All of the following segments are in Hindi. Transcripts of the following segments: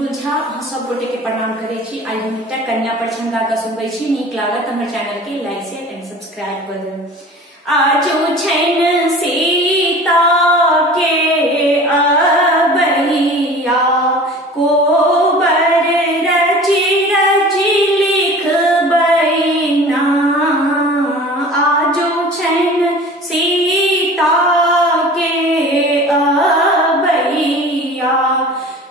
बुलबुल झा सब गोटे के प्रणाम करे छी। आई हम एकटा कन्या प्रसंग गा के सुनबै छी। नीक लागत हमर चैनल के लाइक शेयर एंड सब्सक्राइब कर देब। आजो छैन सीता के अबैया कोबर रचि रचि लिखबै ना। आजो छैन सीता के अबैया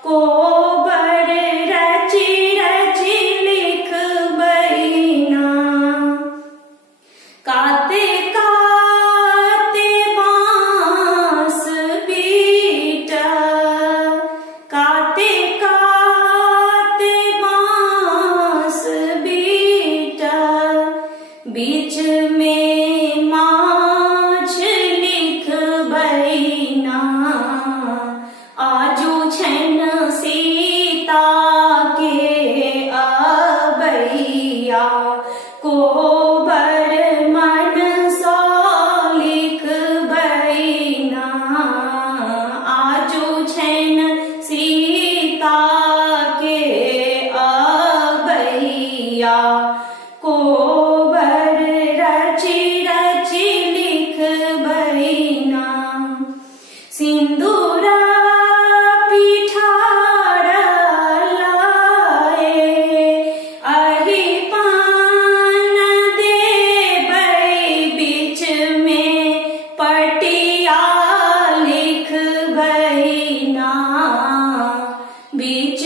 कोबर रचि रचि लिखबै ना। काते काते बांस बीट, काते काते बांस बीट, बीच में माछ लिखबै ना। आजो छैन सीता के अबैया कोबर मन सा लिखबै ना। आजो छैन सीता के अबैया कोबर रचि रचि लिखबै ना। सिंदूरा पिठार लाए अहि पान देबै, बीच में पटिया लिखबै ना। बीच